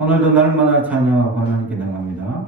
오늘도 날마다 찬양하고 하나님께 나갑니다.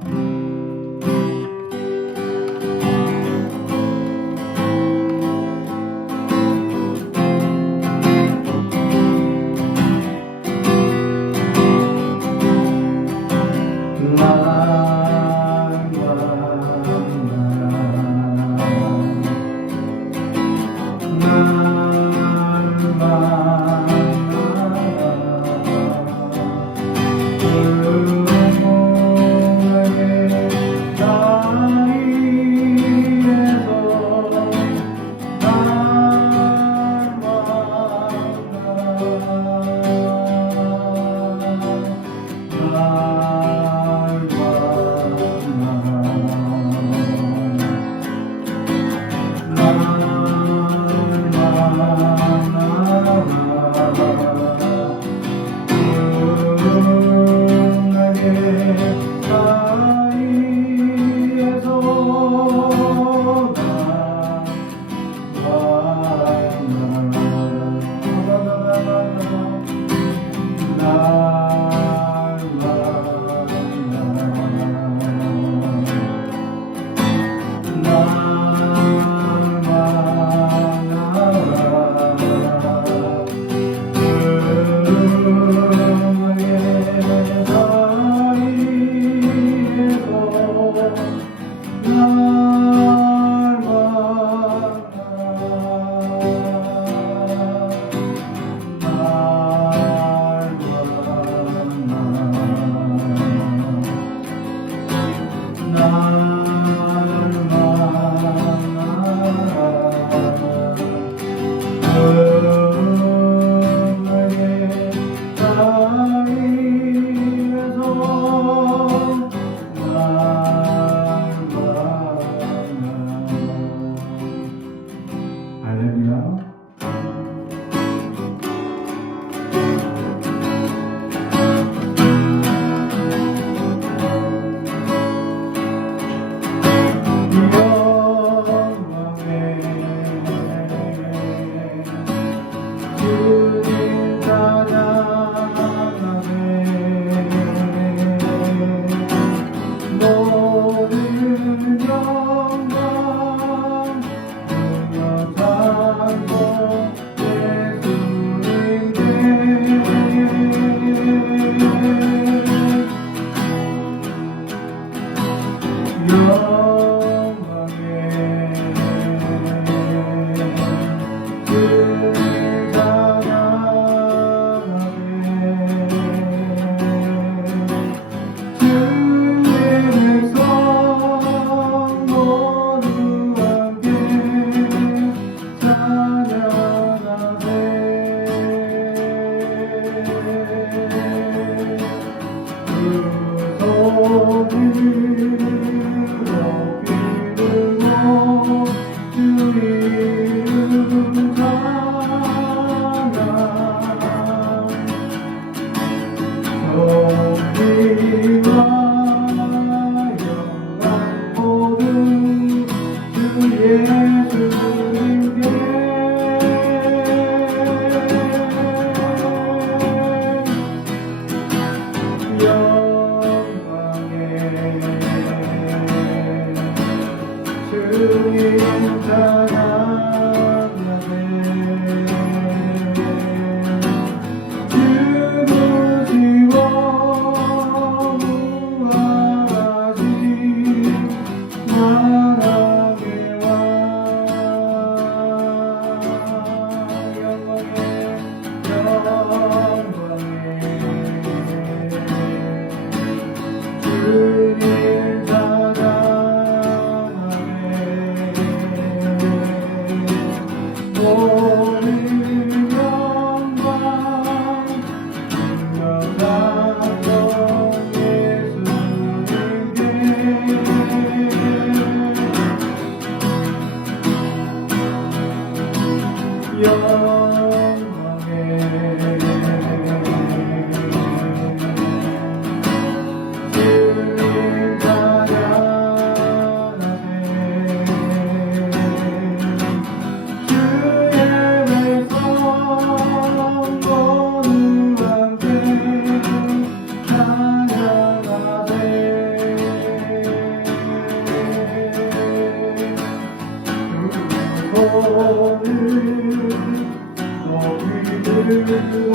높이 들고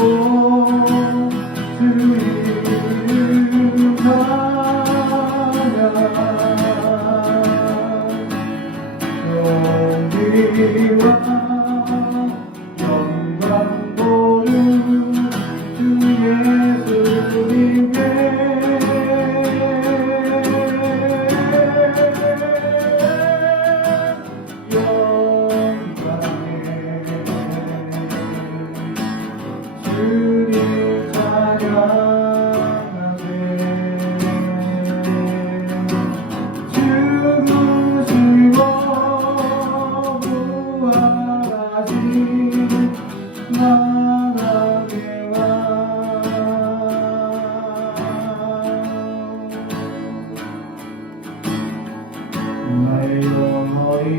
주 이름 찬양 존귀와 영광 보는 주 예수님께 주님 찬양하세 죽으시고 부활하신 만왕의 왕 나의 영혼이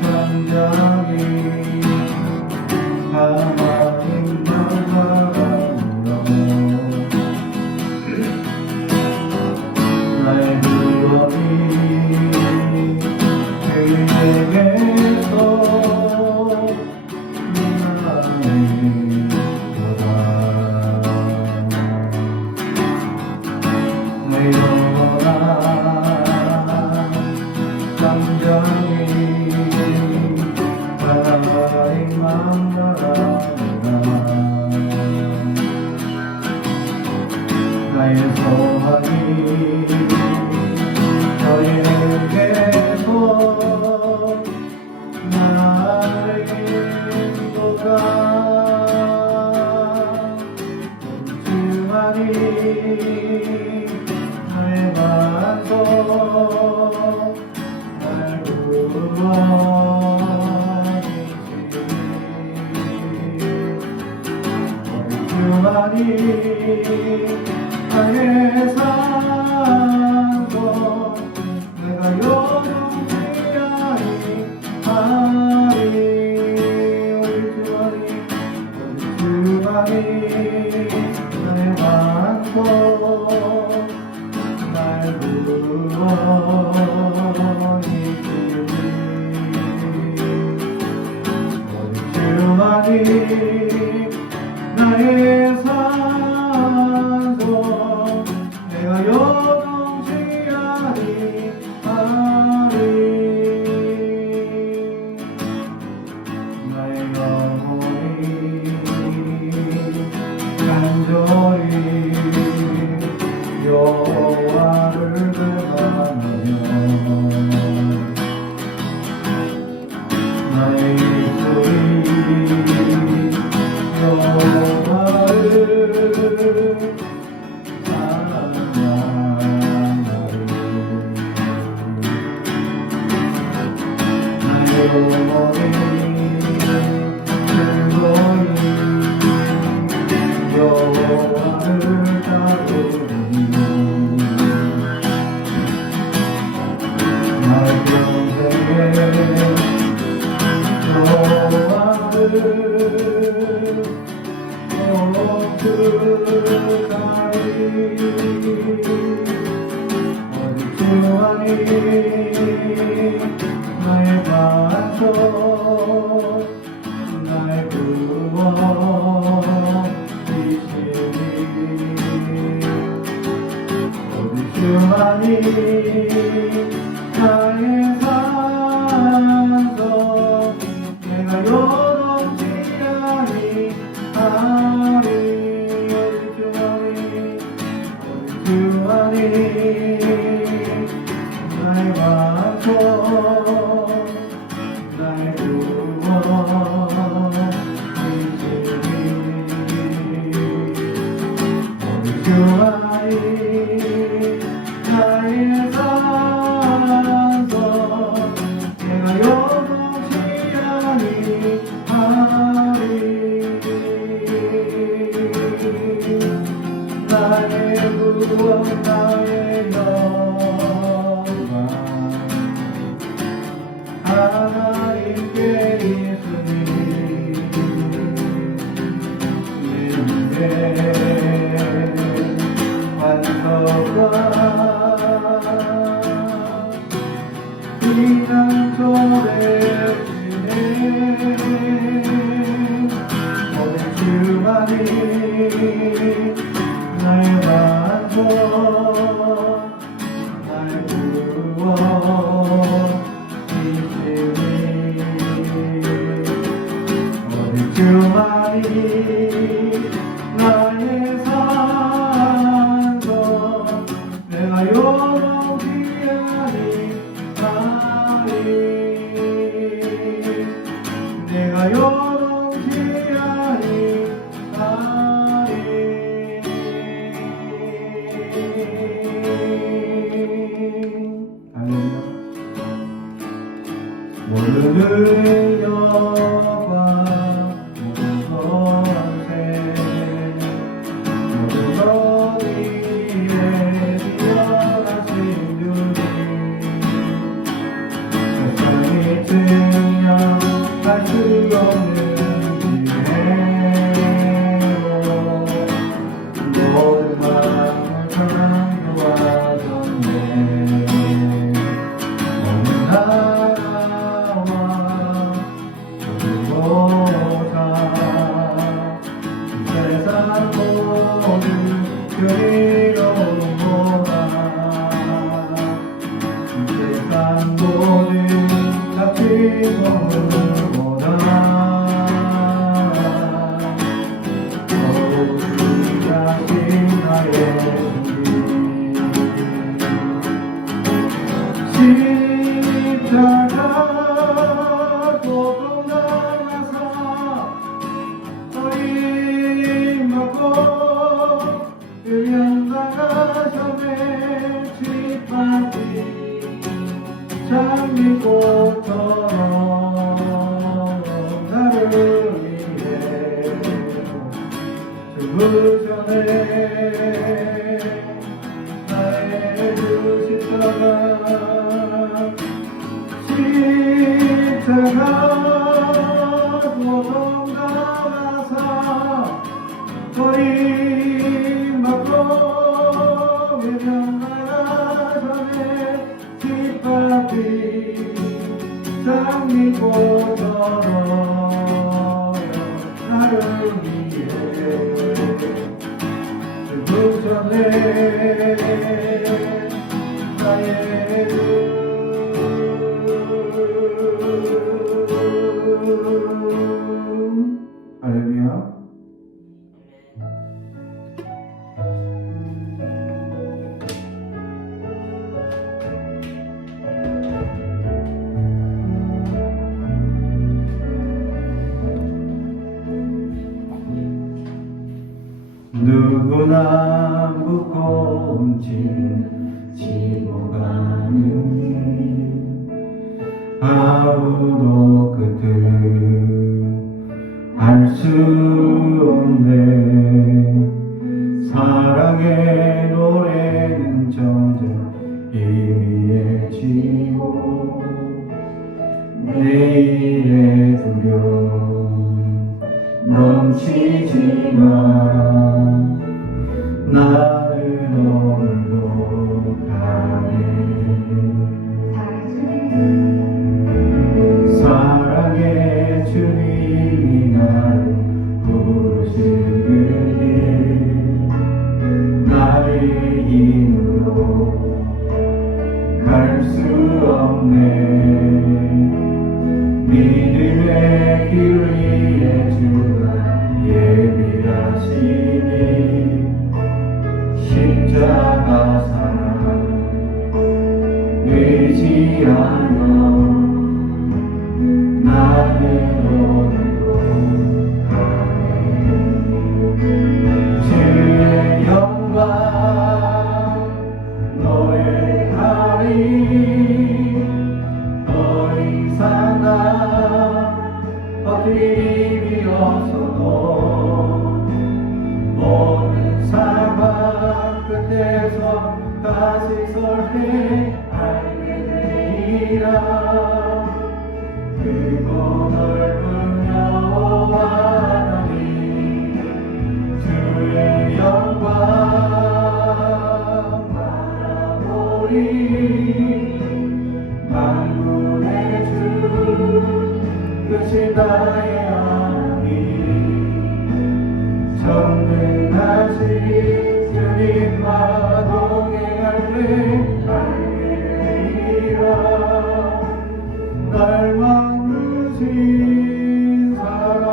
찬양이 하나님 영광으로 나의 구원이 그에게서 나이도다 내 영혼아 잠잠히 하나님 만나라 나의 소망이 너에게서 나이도다 주만이 나의 반석 날 구원이시 주만이 나의 산소 내가 요동치하니 하리 우리 주만이 나의 반석 날 구원이시니 우리 주만이 나의 산소 내가 요동치하니 하리 나의 영혼이 간절히 여호와를 배반하며 나의 입술이 여호와를 찬양하리 나의 영혼이 즐거이 여호와를 따르니 나의 평생에 여호와를 주만이 나의 반석 나의 구원이시니 우리 주만이 나의 산석 내가 요동치하니 하리 주만이 나의 반석 나의 구원이시니 주만이 나의 산소 내가 요동치아니 하리 내가 요동치아니 하리 할렐루야 모든 능력과 모든 권세 모든 어디에 뛰어나신 주님 세상이 증명할 수 없는 지혜로 모든 마음을 창조하셨네 어느 나라와 어느 보사 이 세상 모든 그리로보다 이 세상 모든 가치보다 거룩하신 나의 십자가 고통 당하사 버림받고 일면당하셨네 짓밟힌 장미꽃처럼 나를 위해 죽으셨네 나의 주시다가 십자가 고통 당하사 버림받고 외면당하셨네 짓밟힌 장미꽃처럼 나를 위해 죽으셨네 나의 주 할렐루야 누구나 묻고 훔친 지고가는 아무도 끝을 알 수 없네 사랑의 노래는 점점 희미해지고 내일의 두려움 넘치지만 나는 오늘도 가네 사랑의 주님이 나를 부르신 그 길 나의 힘으로 갈 수 없네 믿음의 길 위에 주가 예비하시니 십자가 사랑 의지하며 나는 오늘도 가네 주의 영광 노래하리 더 이상 나 어디 비어서도 모든 상황 끝에서 다시 설 때 알게 되리라 그곳 넓은 여호와니 주의 영광 바라보리 만군의 주 끝이 나의 하나님 전능하신 주님과 동행할 때 알게 되리라 날 만드신 사랑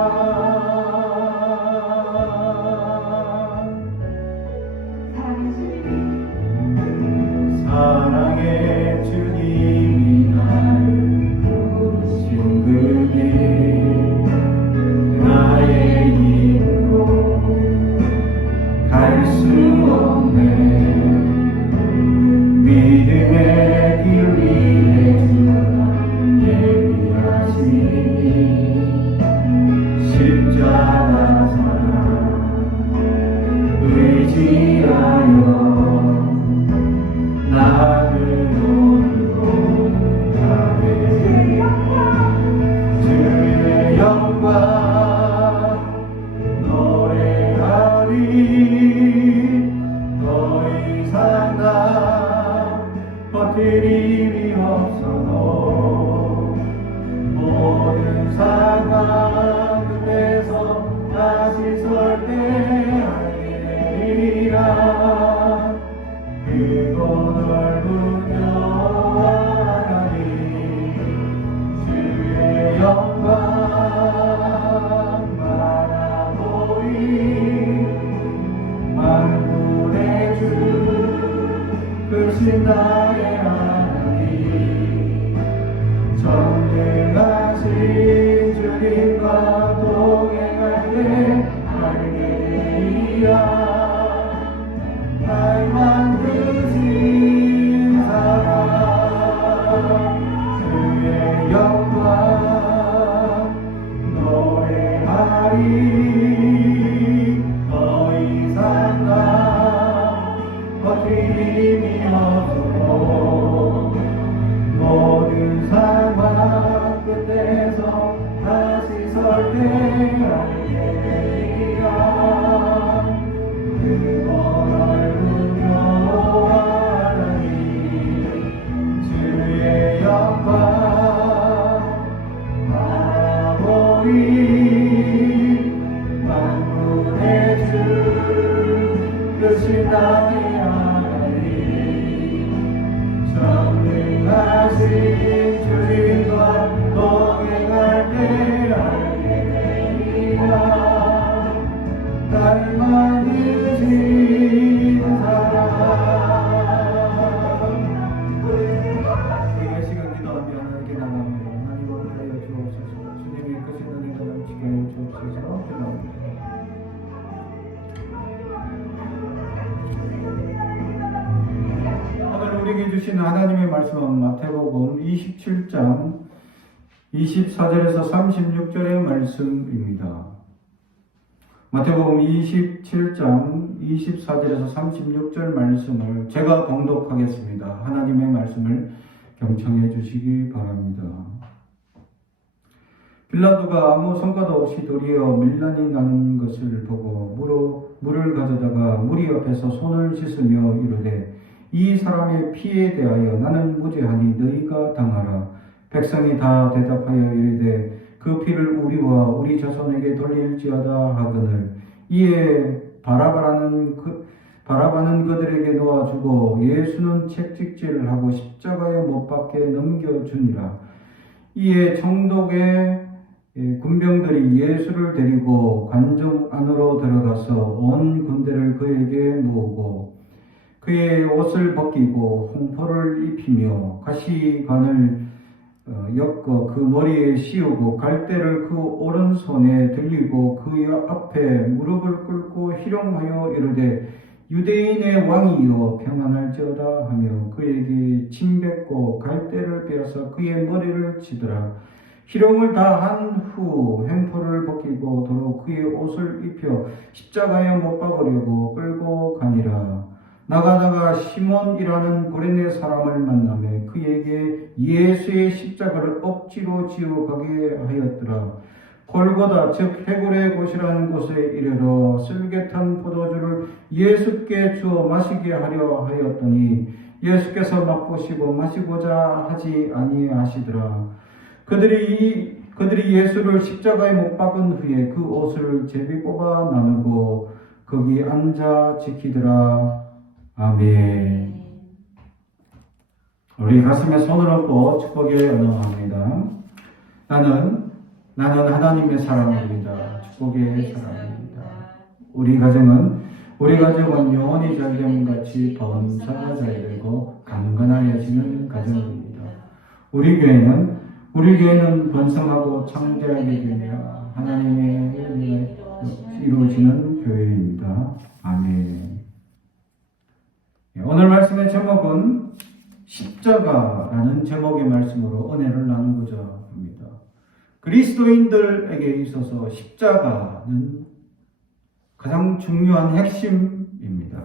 영광 바라보리 만군의 주 크신 나의 하나님 전능하신 주님과 동행할 때 알게 되리라 날 만드신 사랑 그의 영광 노래하리 더 이상 나 버팀이 없어도 모든 상황 끝에서 다시 설 때 알게 되리라 그 먼 얼굴 여호와 하나님 주의 영광 바라보리 만군의 주 크신 나의 하나님 전능하신 주님과 동행할 때 알게 되리라 날 만드신 사랑 우리가 시간 기도하며 하나님께 나갑니다. 하나님 원하여 주옵소서 주님의 크신 은혜가 넘치게 하여 주옵소서 기도합니다. 오늘 우리에게 주신 하나님의 말씀은 마태복음 27장 24절에서 36절의 말씀입니다. 마태복음 27장 24절에서 36절 말씀을 제가 봉독하겠습니다. 하나님의 말씀을 경청해 주시기 바랍니다. 빌라도가 아무 성과도 없이 도리어 밀란이 나는 것을 보고 물을 가져다가 무리 앞에서 손을 씻으며 이르되 이 사람의 피에 대하여 나는 무죄하니 너희가 당하라. 백성이 다 대답하여 이르되 그 피를 우리와 우리 자손에게 돌릴지어다 하거늘 이에 바라바는 그들에게 놓아주고 예수는 채찍질을 하고 십자가에 못 박게 넘겨주니라. 이에 총독의 군병들이 예수를 데리고 관중 안으로 들어가서 온 군대를 그에게 모으고 그의 옷을 벗기고 홍포를 입히며 가시관을 엮어 그 머리에 씌우고 갈대를 그 오른손에 들리고 그 앞에 무릎을 꿇고 희롱하여 이르되 유대인의 왕이여 평안할지어다 하며 그에게 침 뱉고 갈대를 빼어서 그의 머리를 치더라. 희롱을 다 한 후 행포를 벗기고 도로 그의 옷을 입혀 십자가에 못 박으려고 끌고 가니라. 나가다가 시몬이라는 고레네 사람을 만나매 그에게 예수의 십자가를 억지로 지어 가게 하였더라. 골고다 즉 해골의 곳이라는 곳에 이르러 쓸개탄 포도주를 예수께 주어 마시게 하려 하였더니 예수께서 맛보시고 마시고자 하지 아니하시더라. 그들이 예수를 십자가에 못 박은 후에 그 옷을 제비 뽑아 나누고 거기 앉아 지키더라. 아멘. 우리 가슴에 손을 얹고 축복의 언어합니다. 나는 하나님의 사람입니다. 축복의 사람입니다. 우리 가정은 영원히 잘됨같이 범사가 잘 되고 강건하여지는 가정입니다. 우리 교회는 번성하고 창대하게 되며 하나님의 은혜가 이루어지는 교회입니다. 아멘. 오늘 말씀의 제목은 십자가라는 제목의 말씀으로 은혜를 나누고자 합니다. 그리스도인들에게 있어서 십자가는 가장 중요한 핵심입니다.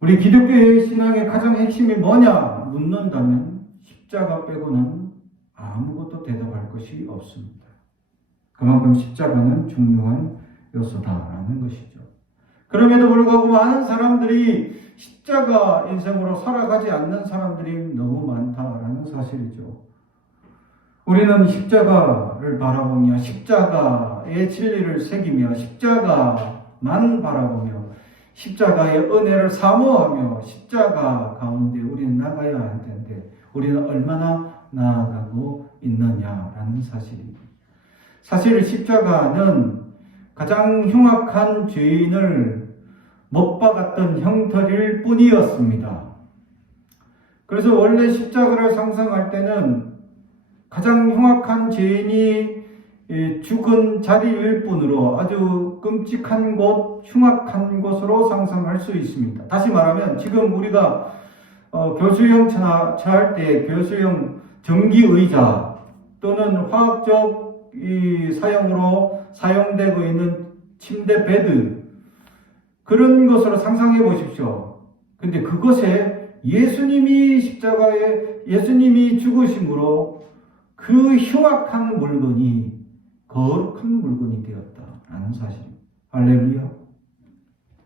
우리 기독교의 신앙의 가장 핵심이 뭐냐 묻는다면 십자가 빼고는 아무것도 대답할 것이 없습니다. 그만큼 십자가는 중요한 요소다라는 것이죠. 그럼에도 불구하고 많은 사람들이 십자가 인생으로 살아가지 않는 사람들이 너무 많다라는 사실이죠. 우리는 십자가를 바라보며 십자가의 진리를 새기며 십자가만 바라보며 십자가의 은혜를 사모하며 십자가 가운데 우리는 나가야 할 텐데 우리는 얼마나 나아가고 있느냐라는 사실입니다. 사실 십자가는 가장 흉악한 죄인을 못 박았던 형틀일 뿐이었습니다. 그래서 원래 십자가를 상상할 때는 가장 흉악한 죄인이 죽은 자리일 뿐으로 아주 끔찍한 곳, 흉악한 곳으로 상상할 수 있습니다. 다시 말하면 지금 우리가 교수형 차할 때 교수형 전기의자 또는 화학적 사용으로 사용되고 있는 침대 베드, 그런 것으로 상상해 보십시오. 근데 그것에 예수님이 죽으심으로 그 흉악한 물건이 거룩한 물건이 되었다라는 사실입니다. 할렐루야.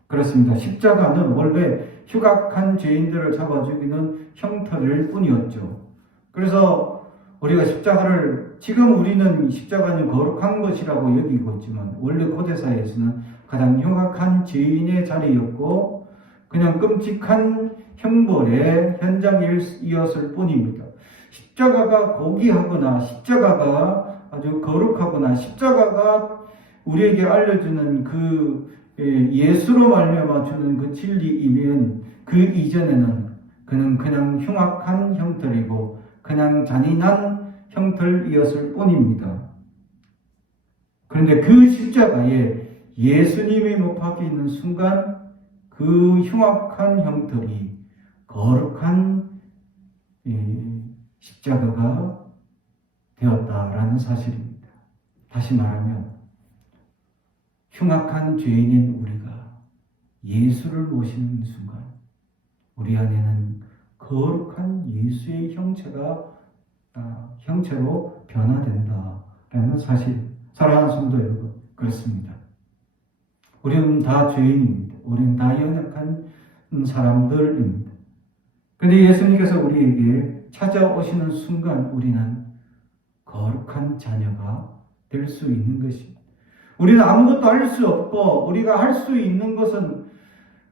그렇습니다. 십자가는 원래 흉악한 죄인들을 잡아 죽이는 형틀일 뿐이었죠. 그래서 우리가 지금 우리는 십자가는 거룩한 것이라고 여기고 있지만 원래 고대사에서는 가장 흉악한 죄인의 자리였고 그냥 끔찍한 형벌의 현장이었을 뿐입니다. 십자가가 고귀하거나 십자가가 아주 거룩하거나 십자가가 우리에게 알려주는 그 예수로 말미암아 주는 그 진리이면 그 이전에는 그는 그냥 흉악한 형틀이고 그냥 잔인한 형틀이었을 뿐입니다. 그런데 그 십자가에 예수님이 못 박혀 있는 순간 그 흉악한 형틀이 거룩한 십자가가 되었다라는 사실입니다. 다시 말하면 흉악한 죄인인 우리가 예수를 모시는 순간 우리 안에는 거룩한 예수의 형체로 변화된다라는 사실. 사랑하는 성도 여러분, 그렇습니다. 우리는 다 죄인입니다. 우리는 다 연약한 사람들입니다. 그런데 예수님께서 우리에게 찾아오시는 순간 우리는 거룩한 자녀가 될 수 있는 것입니다. 우리는 아무것도 할 수 없고 우리가 할 수 있는 것은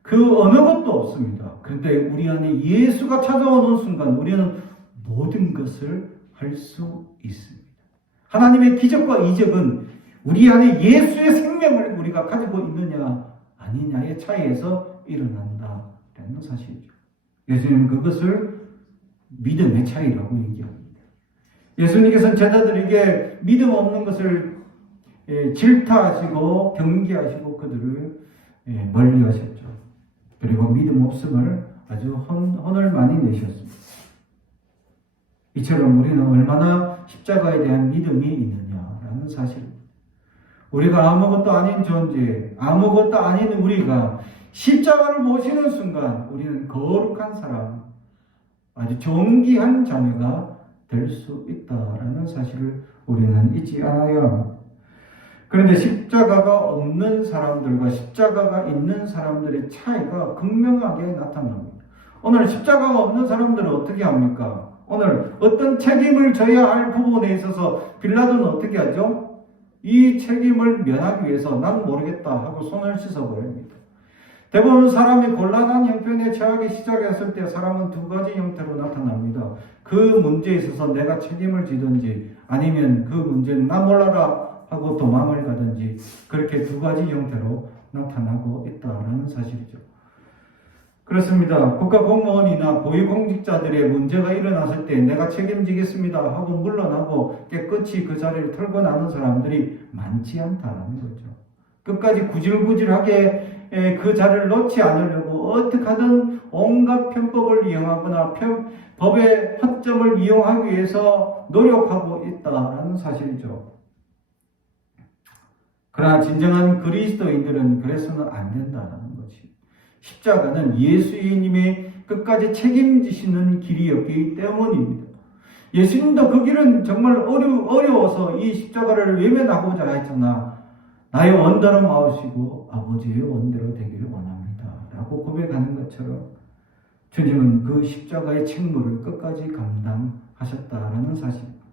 그 어느 것도 없습니다. 그런데 우리 안에 예수가 찾아오는 순간 우리는 모든 것을 할 수 있습니다. 하나님의 기적과 이적은 우리 안에 예수의 생명을 우리가 가지고 있느냐 아니냐의 차이에서 일어난다라는 사실이죠. 예수님은 그것을 믿음의 차이라고 얘기합니다. 예수님께서는 제자들에게 믿음 없는 것을 질타하시고 경계하시고 그들을 멀리하셨죠. 그리고 믿음 없음을 아주 혼을 많이 내셨습니다. 이처럼 우리는 얼마나 십자가에 대한 믿음이 있느냐라는 사실입니다. 우리가 아무것도 아닌 존재, 아무것도 아닌 우리가 십자가를 모시는 순간 우리는 거룩한 사람, 아주 존귀한 자녀가 될 수 있다라는 사실을 우리는 잊지 않아야 합니다. 그런데 십자가가 없는 사람들과 십자가가 있는 사람들의 차이가 극명하게 나타납니다. 오늘 십자가가 없는 사람들은 어떻게 합니까? 오늘 어떤 책임을 져야 할 부분에 있어서 빌라도는 어떻게 하죠? 이 책임을 면하기 위해서 난 모르겠다 하고 손을 씻어버립니다. 대부분 사람이 곤란한 형편에 처하기 시작했을 때 사람은 두 가지 형태로 나타납니다. 그 문제에 있어서 내가 책임을 지든지 아니면 그 문제는 나 몰라라 하고 도망을 가든지 그렇게 두 가지 형태로 나타나고 있다는 사실이죠. 그렇습니다. 국가공무원이나 고위공직자들의 문제가 일어났을 때 내가 책임지겠습니다 하고 물러나고 깨끗이 그 자리를 털고 나는 사람들이 많지 않다는 거죠. 끝까지 구질구질하게 그 자리를 놓지 않으려고 어떻게 하든 온갖 편법을 이용하거나 법의 허점을 이용하기 위해서 노력하고 있다는 사실이죠. 그러나 진정한 그리스도인들은 그래서는 안 된다는 것이 십자가는 예수님이 끝까지 책임지시는 길이었기 때문입니다. 예수님도 그 길은 정말 어려워서 이 십자가를 외면하고자 했잖아. 나의 원대로 마으시고 아버지의 원대로 되기를 원합니다 라고 고백하는 것처럼 주님은 그 십자가의 책무를 끝까지 감당하셨다라는 사실입니다.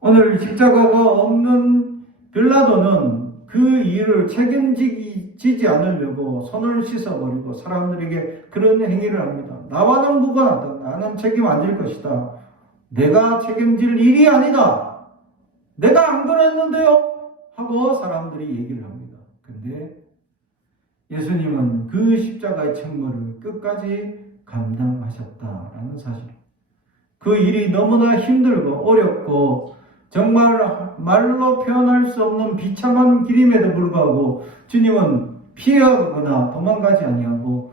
오늘 십자가가 없는 빌라도는 그 일을 책임지지 않으려고 손을 씻어버리고 사람들에게 그런 행위를 합니다. 나와는 무관하다. 나는 책임 안 질 것이다. 내가 책임질 일이 아니다. 내가 안 그랬는데요? 하고 사람들이 얘기를 합니다. 근데 예수님은 그 십자가의 책무를 끝까지 감당하셨다라는 사실. 그 일이 너무나 힘들고 어렵고 정말 말로 표현할 수 없는 비참한 길임에도 불구하고 주님은 피하거나 도망가지 아니하고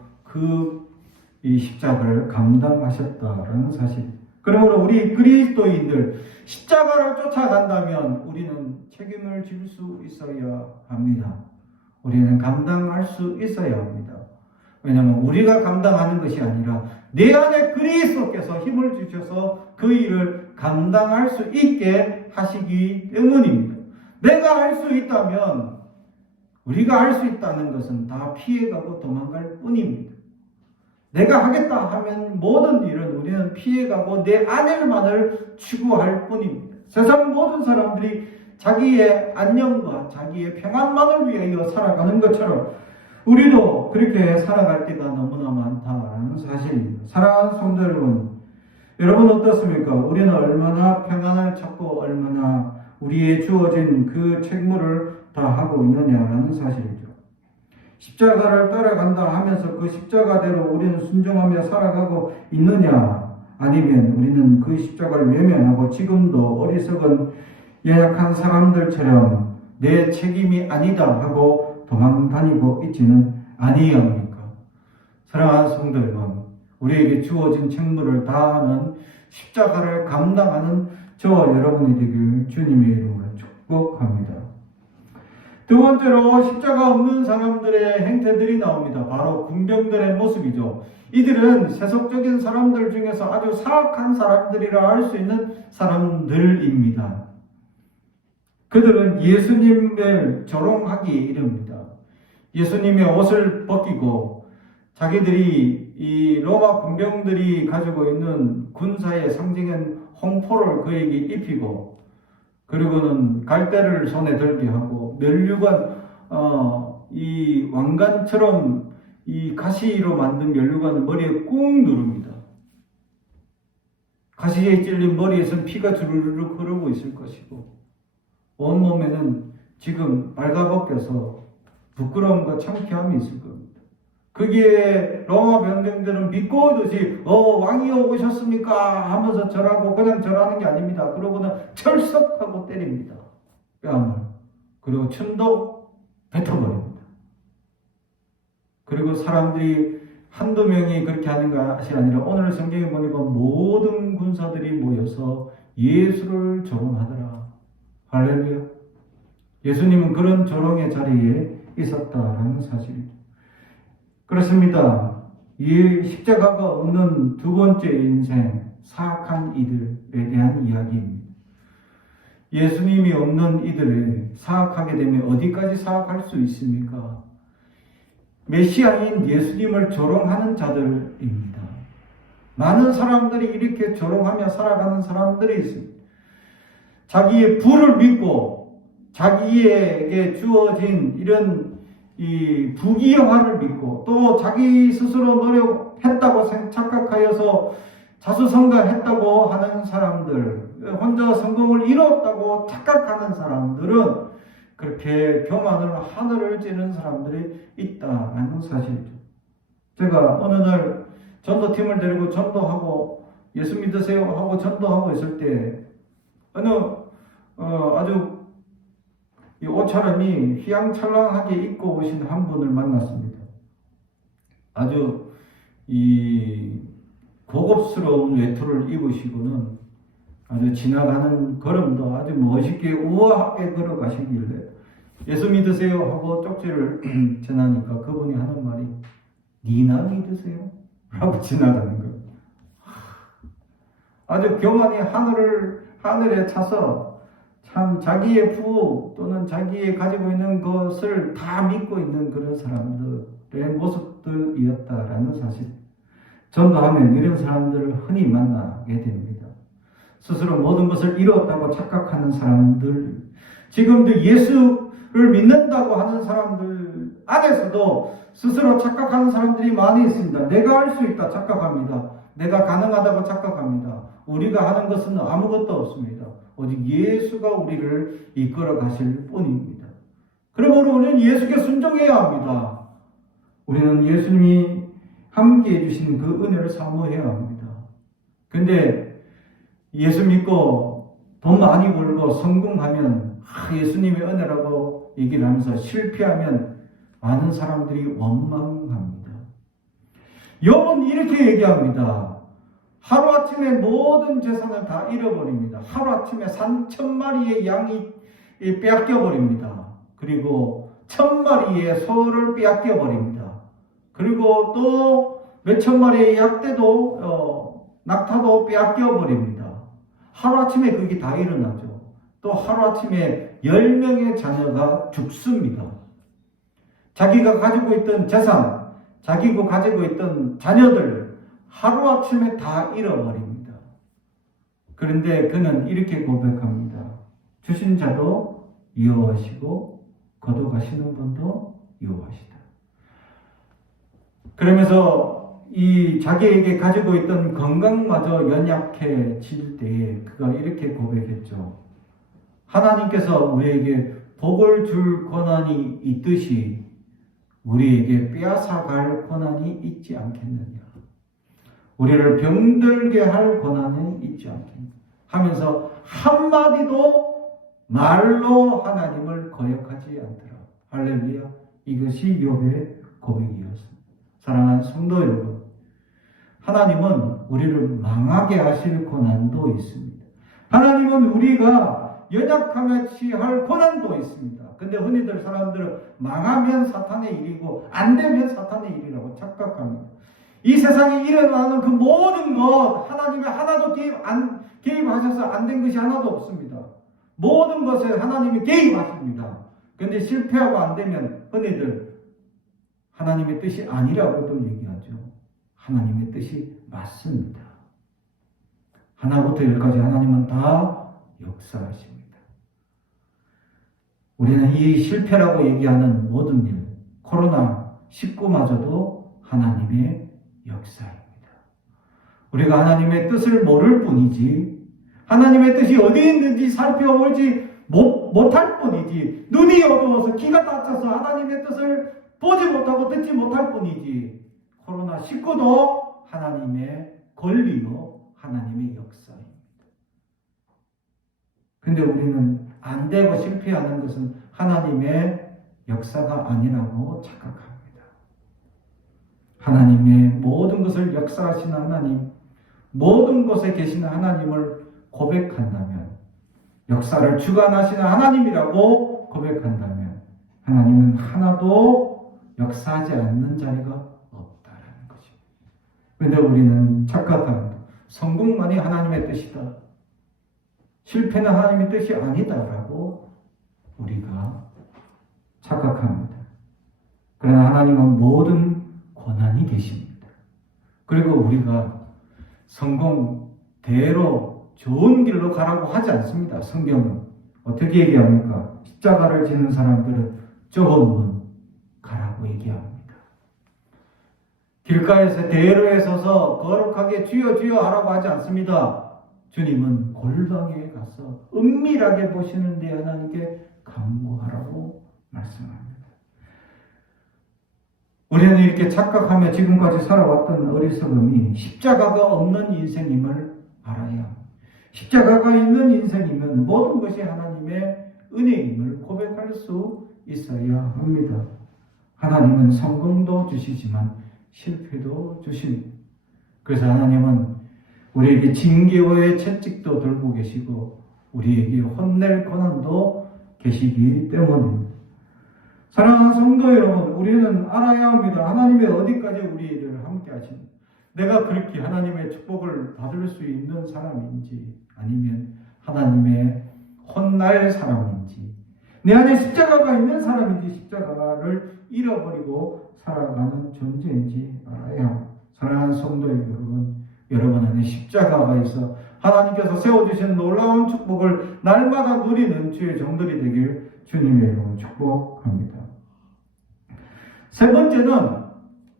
이 십자가를 감당하셨다라는 사실. 그러므로 우리 그리스도인들 십자가를 쫓아간다면 우리는 책임을 질 수 있어야 합니다. 우리는 감당할 수 있어야 합니다. 왜냐하면 우리가 감당하는 것이 아니라 내 안에 그리스도께서 힘을 주셔서 그 일을 감당할 수 있게 하시기 때문입니다. 내가 할 수 있다면 우리가 할 수 있다는 것은 다 피해가고 도망갈 뿐입니다. 내가 하겠다 하면 모든 일은 우리는 피해가고 내 안일만을 추구할 뿐입니다. 세상 모든 사람들이 자기의 안녕과 자기의 평안만을 위하여 살아가는 것처럼 우리도 그렇게 살아갈 때가 너무나 많다라는 사실입니다. 사랑하는 성도 여러분 어떻습니까? 우리는 얼마나 평안을 찾고 얼마나 우리의 주어진 그 책무를 다하고 있느냐라는 사실이죠. 십자가를 따라간다 하면서 그 십자가대로 우리는 순종하며 살아가고 있느냐, 아니면 우리는 그 십자가를 외면하고 지금도 어리석은 연약한 사람들처럼 내 책임이 아니다 하고 도망 다니고 있지는 아니합니까? 사랑하는 성도 여러분, 우리에게 주어진 책무를 다하는 십자가를 감당하는 저와 여러분이 되길 주님의 이름으로 축복합니다. 두 번째로 십자가 없는 사람들의 행태들이 나옵니다. 바로 군병들의 모습이죠. 이들은 세속적인 사람들 중에서 아주 사악한 사람들이라 할 수 있는 사람들입니다. 그들은 예수님을 조롱하기 이릅니다. 예수님의 옷을 벗기고 자기들이 이 로마 군병들이 가지고 있는 군사의 상징인 홍포를 그에게 입히고, 그리고는 갈대를 손에 들게 하고 면류관, 이 왕관처럼 이 가시로 만든 면류관을 머리에 꾹 누릅니다. 가시에 찔린 머리에선 피가 주르륵 흐르고 있을 것이고 온몸에는 지금 발가벗겨서 부끄러움과 창피함이 있을 겁니다. 거기에 로마 병병들은 비꼬듯이 왕이여 오셨습니까? 하면서 절하고 그냥 절하는 게 아닙니다. 그러고는 철석하고 때립니다. 뺨을. 그리고 침도 뱉어버립니다. 그리고 사람들이 한두 명이 그렇게 하는 것이 아니라 오늘 성경에 보니까 모든 군사들이 모여서 예수를 조롱하더라. 할렐루야. 예수님은 그런 조롱의 자리에 있었다라는 사실입니다. 그렇습니다. 이 십자가가 없는 두 번째 인생, 사악한 이들에 대한 이야기입니다. 예수님이 없는 이들을 사악하게 되면 어디까지 사악할 수 있습니까? 메시아인 예수님을 조롱하는 자들입니다. 많은 사람들이 이렇게 조롱하며 살아가는 사람들이 있습니다. 자기의 부를 믿고 자기에게 주어진 이런 이 부귀영화를 믿고 또 자기 스스로 노력했다고 착각하여서 자수성가했다고 하는 사람들, 혼자 성공을 이뤘다고 착각하는 사람들은 그렇게 교만으로 하늘을 찌는 사람들이 있다는 사실이죠. 제가 어느 날 전도팀을 데리고 전도하고 예수 믿으세요 하고 전도하고 있을 때 어느 아주 이 옷차림이 휘황찬란하게 입고 오신 한 분을 만났습니다. 아주 이 고급스러운 외투를 입으시고는 아주 지나가는 걸음도 아주 멋있게 우아하게 걸어가시길래 예수 믿으세요 하고 쪽지를 전하니까 그분이 하는 말이 니나 믿으세요? 라고 지나가는 거예요. 아주 교만이 하늘에 차서 참 자기의 부 또는 자기의 가지고 있는 것을 다 믿고 있는 그런 사람들의 모습들이었다라는 사실. 전도하면 이런 사람들을 흔히 만나게 됩니다. 스스로 모든 것을 이뤘다고 착각하는 사람들, 지금도 예수를 믿는다고 하는 사람들 안에서도 스스로 착각하는 사람들이 많이 있습니다. 내가 할 수 있다 착각합니다. 내가 가능하다고 착각합니다. 우리가 하는 것은 아무것도 없습니다. 오직 예수가 우리를 이끌어 가실 뿐입니다. 그러므로 우리는 예수께 순종해야 합니다. 우리는 예수님이 함께 해주신 그 은혜를 사모해야 합니다. 근데 예수 믿고 돈 많이 벌고 성공하면 예수님의 은혜라고 얘기를 하면서 실패하면 많은 사람들이 원망합니다. 욥은 이렇게 얘기합니다. 하루아침에 모든 재산을 다 잃어버립니다. 하루아침에 3,000마리의 양이 빼앗겨버립니다. 그리고 1,000마리의 소를 빼앗겨버립니다. 그리고 또 몇천 마리의 약대도 낙타도 빼앗겨버립니다. 하루아침에 그게 다 일어나죠. 또 하루아침에 10명의 자녀가 죽습니다. 자기가 가지고 있던 재산, 자기가 가지고 있던 자녀들 하루아침에 다 잃어버립니다. 그런데 그는 이렇게 고백합니다. 주신 자도 여호와시고 거둬가시는 분도 여호와시다. 그러면서 이 자기에게 가지고 있던 건강마저 연약해질 때에 그가 이렇게 고백했죠. 하나님께서 우리에게 복을 줄 권한이 있듯이 우리에게 빼앗아갈 권한이 있지 않겠느냐. 우리를 병들게 할 권한이 있지 않겠느냐 하면서 한마디도 말로 하나님을 거역하지 않더라. 할렐루야. 이것이 욥의 고백이었습니다. 사랑하는 성도 여러분, 하나님은 우리를 망하게 하실 권한도 있습니다. 하나님은 우리가 연약함에 취할 권한도 있습니다. 근데 흔히들 사람들은 망하면 사탄의 일이고 안 되면 사탄의 일이라고 착각합니다. 이 세상에 일어나는 그 모든 것 하나님이 하나도 개입하셔서 안 된 것이 하나도 없습니다. 모든 것에 하나님이 개입하십니다. 근데 실패하고 안 되면 흔히들 하나님의 뜻이 아니라고도 얘기하죠. 하나님의 뜻이 맞습니다. 하나부터 열까지 하나님은 다 역사하십니다. 우리는 이 실패라고 얘기하는 모든 일, 코로나19마저도 하나님의 역사입니다. 우리가 하나님의 뜻을 모를 뿐이지 하나님의 뜻이 어디 있는지 살펴보지 못할 뿐이지 눈이 어두워서 귀가 닫혀서 하나님의 뜻을 보지 못하고 듣지 못할 뿐이지 코로나19도 하나님의 권리요 하나님의 역사입니다. 근데 우리는 안 되고 실패하는 것은 하나님의 역사가 아니라고 착각합니다. 하나님의 모든 것을 역사하시는 하나님, 모든 곳에 계시는 하나님을 고백한다면, 역사를 주관하시는 하나님이라고 고백한다면 하나님은 하나도 역사하지 않는 자리가 없다라는 것입니다. 그런데 우리는 착각합니다. 성공만이 하나님의 뜻이다. 실패는 하나님의 뜻이 아니다라고 우리가 착각합니다. 그러나 하나님은 모든 권한이 계십니다. 그리고 우리가 성공대로 좋은 길로 가라고 하지 않습니다. 성경은 어떻게 얘기합니까? 십자가를 지는 사람들은 좁은 문 가라고 얘기합니다. 길가에서 대로에 서서 거룩하게 주여 주여 하라고 하지 않습니다. 주님은 골방에 가서 은밀하게 보시는데 하나님께 간구하라고 말씀합니다. 우리는 이렇게 착각하며 지금까지 살아왔던 어리석음이 십자가가 없는 인생임을 알아야 합니다. 십자가가 있는 인생이면 모든 것이 하나님의 은혜임을 고백할 수 있어야 합니다. 하나님은 성공도 주시지만 실패도 주십니다. 그래서 하나님은 우리에게 징계의 채찍도 들고 계시고 우리에게 혼낼 권한도 계시기 때문입니다. 사랑하는 성도 여러분, 우리는 알아야 합니다. 하나님이 어디까지 우리를 함께 하십니까? 내가 그렇게 하나님의 축복을 받을 수 있는 사람인지 아니면 하나님의 혼날 사람인지 내 안에 십자가가 있는 사람인지 십자가를 잃어버리고 살아가는 존재인지 알아야 합니다. 사랑하는 성도 여러분 안에 십자가가 있어 하나님께서 세워주신 놀라운 축복을 날마다 누리는 주의 종들이 되길 주님의 이름으로 축복합니다. 세 번째는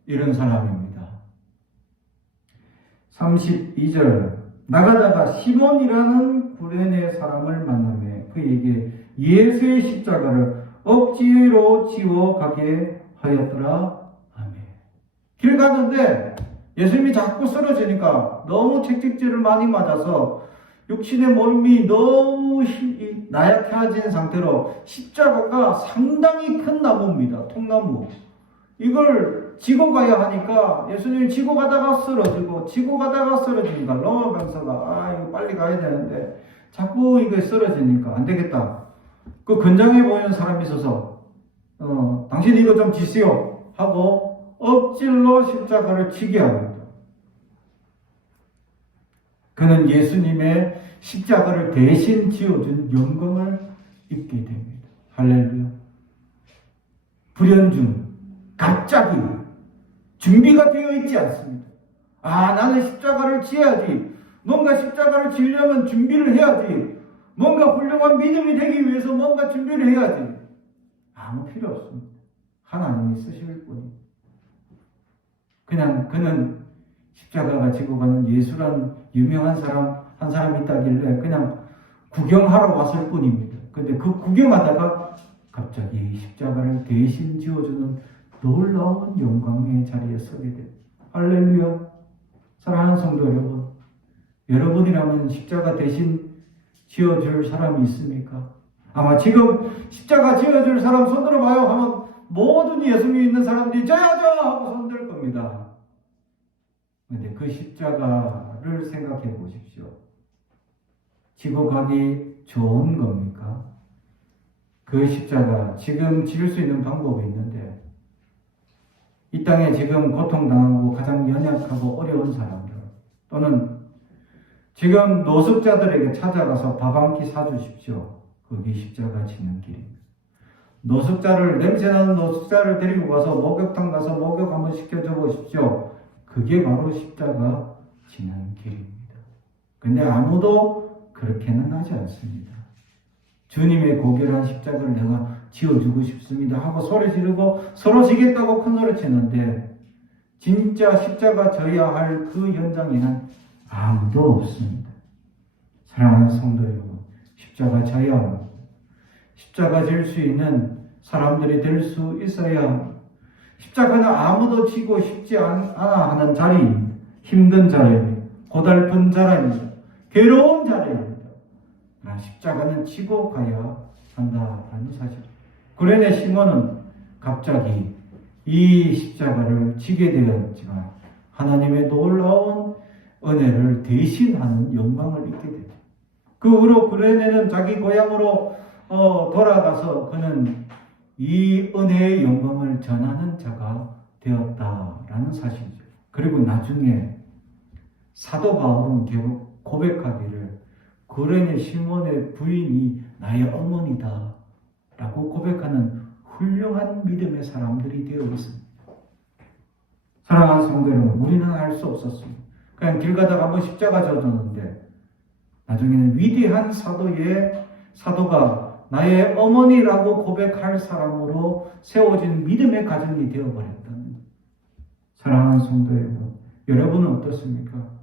이런 사람입니다. 32절 나가다가 시몬이라는 구레네 사람을 만나며 그에게 예수의 십자가를 억지로 지워가게 하였더라. 아멘. 길 가는데 예수님이 자꾸 쓰러지니까 너무 채찍질을 많이 맞아서 육신의 몸이 너무 나약해진 상태로 십자가가 상당히 큰 나무입니다. 통나무. 이걸 지고 가야 하니까 예수님이 지고 가다가 쓰러지니까 로마 병사가 이거 빨리 가야 되는데 자꾸 이거 쓰러지니까 안 되겠다. 그 건장해 보이는 사람이 있어서 당신 이거 좀 지시오 하고 억질로 십자가를 지게 합니다. 그는 예수님의 십자가를 대신 지어준 영광을 입게 됩니다. 할렐루야. 불현중 갑자기 준비가 되어 있지 않습니다. 나는 십자가를 지어야지. 뭔가 십자가를 지려면 준비를 해야지. 뭔가 훌륭한 믿음이 되기 위해서 뭔가 준비를 해야지. 아무 필요 없습니다. 하나님이 쓰실 뿐입니다. 그냥 그는 십자가가 지고 가는 예수란 유명한 사람 한 사람이 있다길래 그냥 구경하러 왔을 뿐입니다. 근데 그 구경하다가 갑자기 십자가를 대신 지어주는 놀라운 영광의 자리에 서게 됩니다. 할렐루야. 사랑하는 성도 여러분, 여러분이라면 십자가 대신 지어줄 사람이 있습니까? 아마 지금 십자가 지어줄 사람 손들어 봐요 하면 모든 예수 믿는 사람들이 저요 하고 손들 겁니다. 그런데 그 십자가를 생각해 보십시오. 지고 가기 좋은 겁니까? 그 십자가 지금 지을 수 있는 방법이 있는데 이 땅에 지금 고통당하고 가장 연약하고 어려운 사람들 또는 지금 노숙자들에게 찾아가서 밥 한 끼 사주십시오. 그게 십자가 지는 길입니다. 냄새나는 노숙자를 데리고 가서 목욕탕 가서 목욕 한번 시켜줘 보십시오. 그게 바로 십자가 지는 길입니다. 근데 아무도 그렇게는 하지 않습니다. 주님의 고결한 십자가를 내가 지어주고 싶습니다 하고 소리 지르고 서로 지겠다고 큰 소리 치는데 진짜 십자가 져야 할 그 현장에는 아무도 없습니다. 사랑하는 성도 여러분, 십자가 져야 합니다. 십자가 질 수 있는 사람들이 될 수 있어야 합니다. 십자가는 아무도 지고 싶지 않아 하는 자리입니다. 힘든 자리입니다. 고달픈 자리입니다. 괴로운 자리입니다. 십자가는 지고 가야 한다는 사실. 구레네 시몬은 갑자기 이 십자가를 지게 되었지만 하나님의 놀라운 은혜를 대신하는 영광을 입게 됩니다. 그 후로 구레네는 자기 고향으로 돌아가서 그는 이 은혜의 영광을 전하는 자가 되었다라는 사실이죠. 그리고 나중에 사도 바울은 결국 고백하기를 구레네 시몬의 부인이 나의 어머니다 라고 고백하는 훌륭한 믿음의 사람들이 되어 있습니다. 사랑하는 성도 여러분, 우리는 알 수 없었습니다. 그냥 길 가다가 한번 십자가 져줬는데 나중에는 위대한 사도가 나의 어머니라고 고백할 사람으로 세워진 믿음의 가정이 되어버렸다는 사랑하는 성도 여러분, 여러분은 어떻습니까?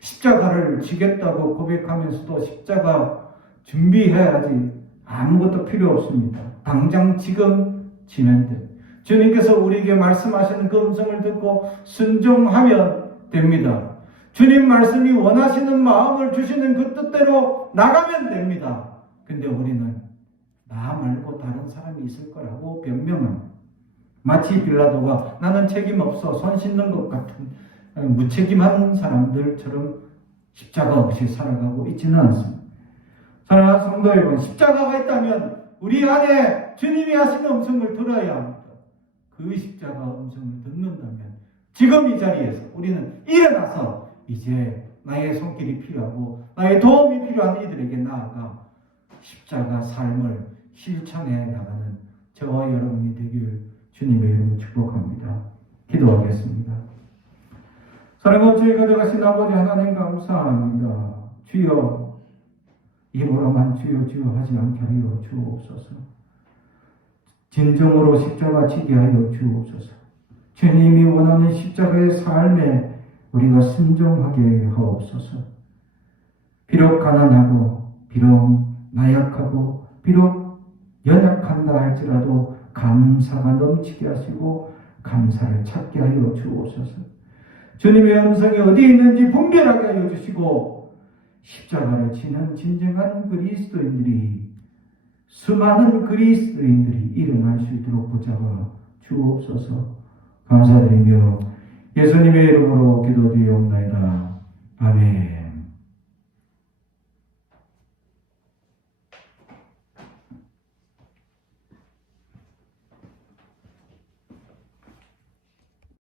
십자가를 지겠다고 고백하면서도 십자가 준비해야지 아무것도 필요 없습니다. 당장 지금 지면 돼. 주님께서 우리에게 말씀하시는 그 음성을 듣고 순종하면 됩니다. 주님 말씀이 원하시는 마음을 주시는 그 뜻대로 나가면 됩니다. 근데 우리는 나 말고 다른 사람이 있을 거라고 변명합니다. 마치 빌라도가 나는 책임 없어 손 씻는 것 같은 무책임한 사람들처럼 십자가 없이 살아가고 있지는 않습니다. 사랑하는 성도 여러분, 십자가가 있다면 우리 안에 주님이 하시는 음성을 들어야 합니다. 그 십자가 음성을 듣는다면 지금 이 자리에서 우리는 일어나서 이제 나의 손길이 필요하고 나의 도움이 필요한 이들에게 나아가 십자가 삶을 실천해 나가는 저와 여러분이 되길 주님의 이름으로 축복합니다. 기도하겠습니다. 사랑하고 저희 가져가신 아버지 하나님 감사합니다. 주여, 입으로만 주여 주여 하지 않게 하여 주옵소서. 진정으로 십자가 지게 하여 주옵소서. 주님이 원하는 십자가의 삶에 우리가 순종하게 하옵소서. 비록 가난하고 비록 나약하고 비록 연약한다 할지라도 감사가 넘치게 하시고 감사를 찾게 하여 주옵소서. 주님의 음성이 어디에 있는지 분별하게 하여 주시고 십자가를 지는 진정한 그리스도인들이, 수많은 그리스도인들이 일어날 수 있도록 붙잡아 주옵소서. 감사드리며 예수님의 이름으로 기도드리옵나이다.